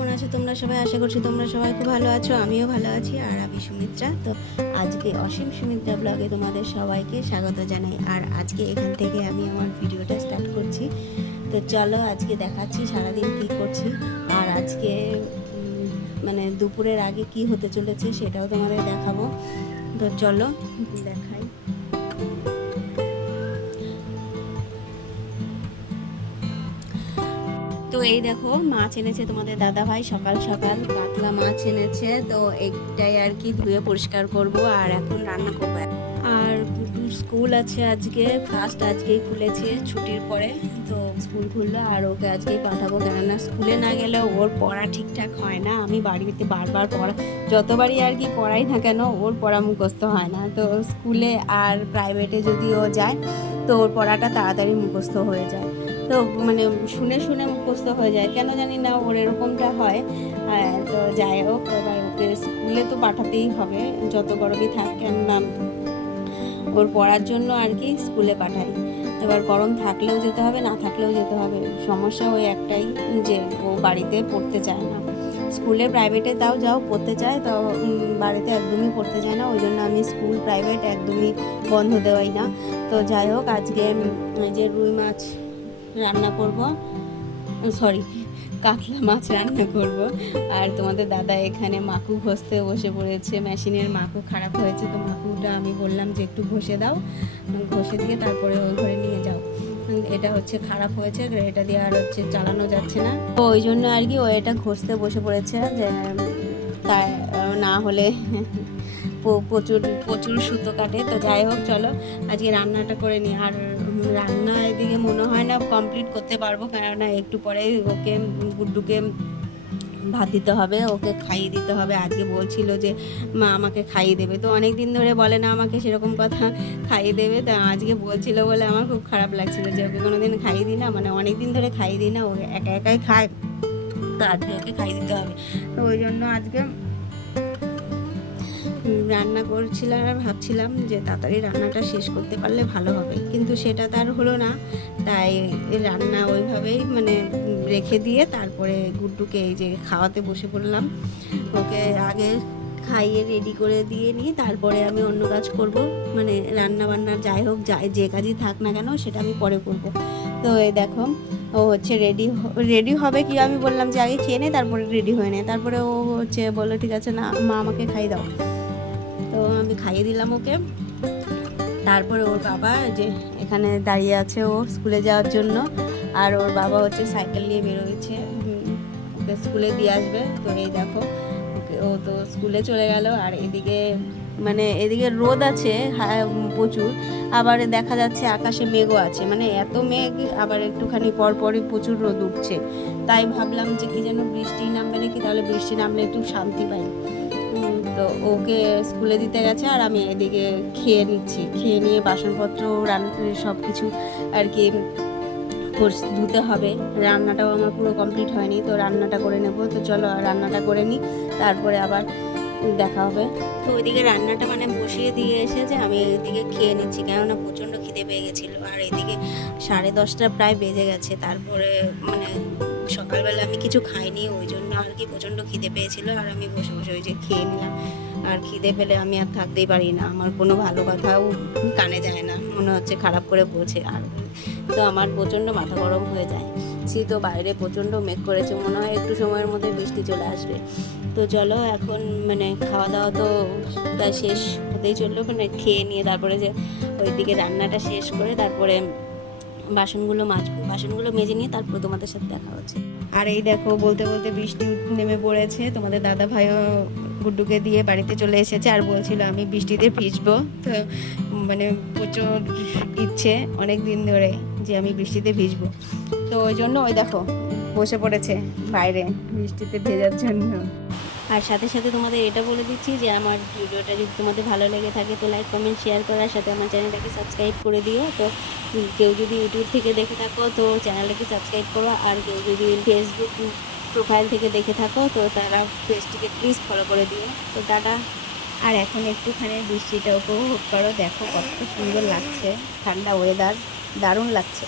কেমন আছো তোমরা সবাই? আশা করছি তোমরা সবাই খুব ভালো আছো, আমিও ভালো আছি। আর আমি সুমিত্রা। তো আজকে অসীম সুমিত্রা ব্লগে তোমাদের সবাইকে স্বাগত জানাই। আর আজকে এখান থেকে আমি আমার ভিডিওটা স্টার্ট করছি। তো চলো আজকে দেখাচ্ছি সারাদিন কি করছি। আর আজকে মানে দুপুরের আগে কি হতে চলেছে সেটাও তোমাদের দেখাবো। তো চলো দেখাই। তো এই দেখো মাছ এনেছে তোমাদের দাদা ভাই, সকাল সকাল কাতলা মাছ এনেছে। তো এইটাই আর কি ধুয়ে পরিষ্কার করব আর এখন রান্না করবো। আর স্কুল আছে আজকে, ফার্স্ট আজকেই খুলেছে ছুটির পরে। তো স্কুল খুললো আর ওকে আজকেই পাঠাবো, কেননা স্কুলে না গেলে ওর পড়া ঠিকঠাক হয় না। আমি বাড়িতে বারবার পড়া, যতবারই আর কি পড়াই না কেন ওর পড়া মুখস্থ হয় না। তো স্কুলে আর প্রাইভেটে যদি ও যায় তো ওর পড়াটা তাড়াতাড়ি মুখস্থ হয়ে যায়। তো মানে শুনে শুনে মুখস্থ হয়ে যায়, কেন জানি না ওর এরকমটা হয়। তো যাই হোক, এবার ওকে স্কুলে তো পাঠাতেই হবে যত গরমই থাক, কেননা ওর পড়ার জন্য আর কি স্কুলে পাঠাই। এবার গরম থাকলেও যেতে হবে, না থাকলেও যেতে হবে। সমস্যা ওই একটাই যে ও বাড়িতে পড়তে চায় না। স্কুলে প্রাইভেটে তাও যাও পড়তে চায়, তো বাড়িতে একদমই পড়তে চায় না। ওই জন্য আমি স্কুল প্রাইভেট একদমই বন্ধ দেওয়াই না। তো যাই হোক, আজকে যে রুই মাছ রান্না করব, সরি কাতলা মাছ রান্না করব। আর তোমাদের দাদা এখানে মাকু ঘষতে বসে পড়েছে, মেশিনের মাকু খারাপ হয়েছে। তো মাকুটা আমি বললাম যে একটু ঘষে দাও, ঘষে দিয়ে তারপরে ওই ঘরে নিয়ে যাও। এটা হচ্ছে খারাপ হয়েছে, এটা দিয়ে আর হচ্ছে চালানো যাচ্ছে না। তো ওই জন্য আর কি ও এটা ঘষতে বসে পড়েছে, যে তাই না হলে প্রচুর প্রচুর সুতো কাটে। তো যাই হোক চলো আজকে রান্নাটা করে নিই। আর রান্না এদিকে মনে হয় না কমপ্লিট করতে পারবো, কেননা একটু পরে ওকে গুড্ডুকে ভাত দিতে হবে, ওকে খাইয়ে দিতে হবে। আজকে বলছিল যে মা আমাকে খাইয়ে দেবে, তো অনেক দিন ধরে বলে না আমাকে সেরকম কথা, খাইয়ে দেবে। তা আজকে বলছিল বলে আমার খুব খারাপ লাগছিল যে ওকে কোনো দিন খাইয়ে দিই না, মানে অনেক দিন ধরে খাইয়ে দিই না, ওকে একা একাই খায়। তো আজকে ওকে খাইয়ে দিতে হবে। তো ওই জন্য আজকে রান্না করছিলাম আর ভাবছিলাম যে তাড়াতাড়ি রান্নাটা শেষ করতে পারলে ভালো হবে, কিন্তু সেটা তার হলো না। তাই রান্না ওইভাবেই মানে রেখে দিয়ে তারপরে গুড্ডুকে এই যে খাওয়াতে বসে পড়লাম। ওকে আগে খাইয়ে রেডি করে দিয়ে নিয়ে তারপরে আমি অন্য কাজ করব, মানে রান্না বান্নার যাই হোক, যে কাজই থাক না কেন সেটা আমি পরে করব। তো এই দেখো ও হচ্ছে রেডি হবে কি, আমি বললাম যে আগে খেয়ে নে তারপরে রেডি হয়ে নে। তারপরে ও হচ্ছে বললো ঠিক আছে না মা আমাকে খাইয়ে দাও। তো আমি খাইয়ে দিলাম ওকে। তারপরে ওর বাবা যে এখানে দাঁড়িয়ে আছে ও স্কুলে যাওয়ার জন্য, আর ওর বাবা হচ্ছে সাইকেল নিয়ে বেরোয়েছে, ওকে স্কুলে দিয়ে আসবে। তো এই দেখো ও তো স্কুলে চলে গেল। আর এদিকে মানে এদিকে রোদ আছে প্রচুর, আবার দেখা যাচ্ছে আকাশে মেঘও আছে, মানে এত মেঘ, আবার একটুখানি পরপরই প্রচুর রোদ উঠছে। তাই ভাবলাম যে কি যেন বৃষ্টি নামবে নাকি, তাহলে বৃষ্টি নামলে একটু শান্তি পাই। তো ওকে স্কুলে দিতে গেছে আর আমি এদিকে খেয়ে নিচ্ছি, খেয়ে নিয়ে বাসনপত্র সব কিছু আর কি ধুতে হবে। রান্নাটাও আমার পুরো কমপ্লিট হয়নি, তো রান্নাটা করে নেব। তো চলো রান্নাটা করে নিই, তারপরে আবার দেখা হবে। তো ওইদিকে রান্নাটা মানে বসিয়ে দিয়ে এসেছে, আমি এদিকে খেয়ে নিচ্ছি, কেননা প্রচণ্ড খিদে পেয়ে গেছিলো। আর এদিকে 10:30 প্রায় বেজে গেছে। তারপরে মানে সকালবেলা আমি কিছু খাইনি, ওই জন্য আর কি প্রচণ্ড খিদে পেয়েছিল। আর আমি বসে বসে ওই যে খেয়ে নিলাম। আর খিদে পেলে আমি আর থাকতেই পারি না, আমার কোনো ভালো কথাও কানে যায় না, মনে হচ্ছে খারাপ করে বলছে। আর তো আমার প্রচণ্ড মাথা গরম হয়ে যায়। শীতও বাইরে প্রচণ্ড মেঘ করেছে, মনে হয় একটু সময়ের মধ্যে বৃষ্টি চলে আসবে। তো চলো এখন মানে খাওয়া দাওয়া তো প্রায় শেষ হতেই চললো, মানে খেয়ে নিয়ে তারপরে যে ওইদিকে রান্নাটা শেষ করে তারপরে বাসনগুলো মেজে নিয়ে তারপর তোমাদের সাথে দেখা হচ্ছে। আর এই দেখো বলতে বলতে বৃষ্টি নেমে পড়েছে। তোমাদের দাদা ভাইও গুড্ডুকে দিয়ে বাড়িতে চলে এসেছে, আর বলছিল আমি বৃষ্টিতে ভিজবো। তো মানে প্রচুর ইচ্ছে অনেক দিন ধরে যে আমি বৃষ্টিতে ভিজবো। তো ওই জন্য ওই দেখো বসে পড়েছে বাইরে বৃষ্টিতে ভেজার জন্য। আর সাথে সাথে তোমাদের এটা বলে দিচ্ছি যে আমার ভিডিওটা যদি তোমাদের ভালো লেগে থাকে তো লাইক কমেন্ট শেয়ার করার সাথে আমার চ্যানেলটাকে সাবস্ক্রাইব করে দিও। তো কেউ যদি ইউটিউব থেকে দেখে থাকো তো চ্যানেলটাকে সাবস্ক্রাইব করো, আর কেউ যদি ফেসবুক প্রোফাইল থেকে দেখে থাকো তো তারা পেজটিকে প্লিজ ফলো করে দিও। তো টাটা। আর এখন একটুখানি বৃষ্টিটা উপভোগ করো, দেখো কত সুন্দর লাগছে, ঠান্ডা ওয়েদার, দারুণ লাগছে।